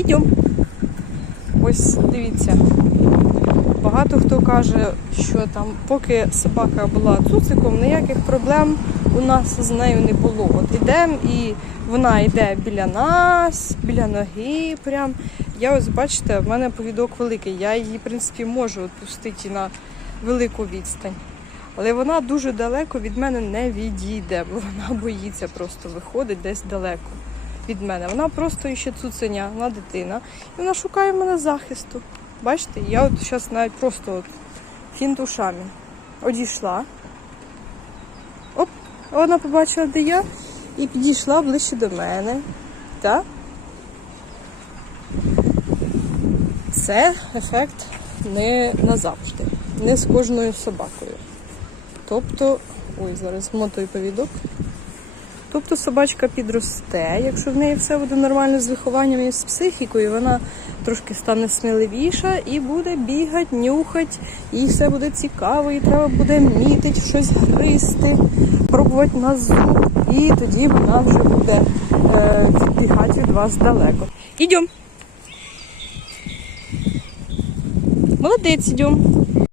Ідемо. Ось дивіться. Багато хто каже, що там, поки собака була цуциком, ніяких проблем у нас з нею не було. От ідемо і вона йде біля нас, біля ноги. Прям. Я ось бачите, в мене повідок великий. Я її, в принципі, можу відпустити на велику відстань. Але вона дуже далеко від мене не відійде, бо вона боїться просто виходить десь далеко від мене. Вона просто ще цуценя, вона дитина. І вона шукає мене захисту. Бачите, я от зараз навіть просто от фінт одійшла. Оп, вона побачила, де я, і підійшла ближче до мене. Так? Це ефект не назавжди, не з кожною собакою. Тобто, ой, зараз мотою повідок. Тобто собачка підросте, якщо в неї все буде нормально з вихованням і з психікою, вона трошки стане сміливіша і буде бігати, нюхати, їй все буде цікаво, і треба буде мітити, щось гризти, пробувати на зуб. І тоді вона вже буде е, відбігати від вас далеко. Ідемо. Молодець, ідемо.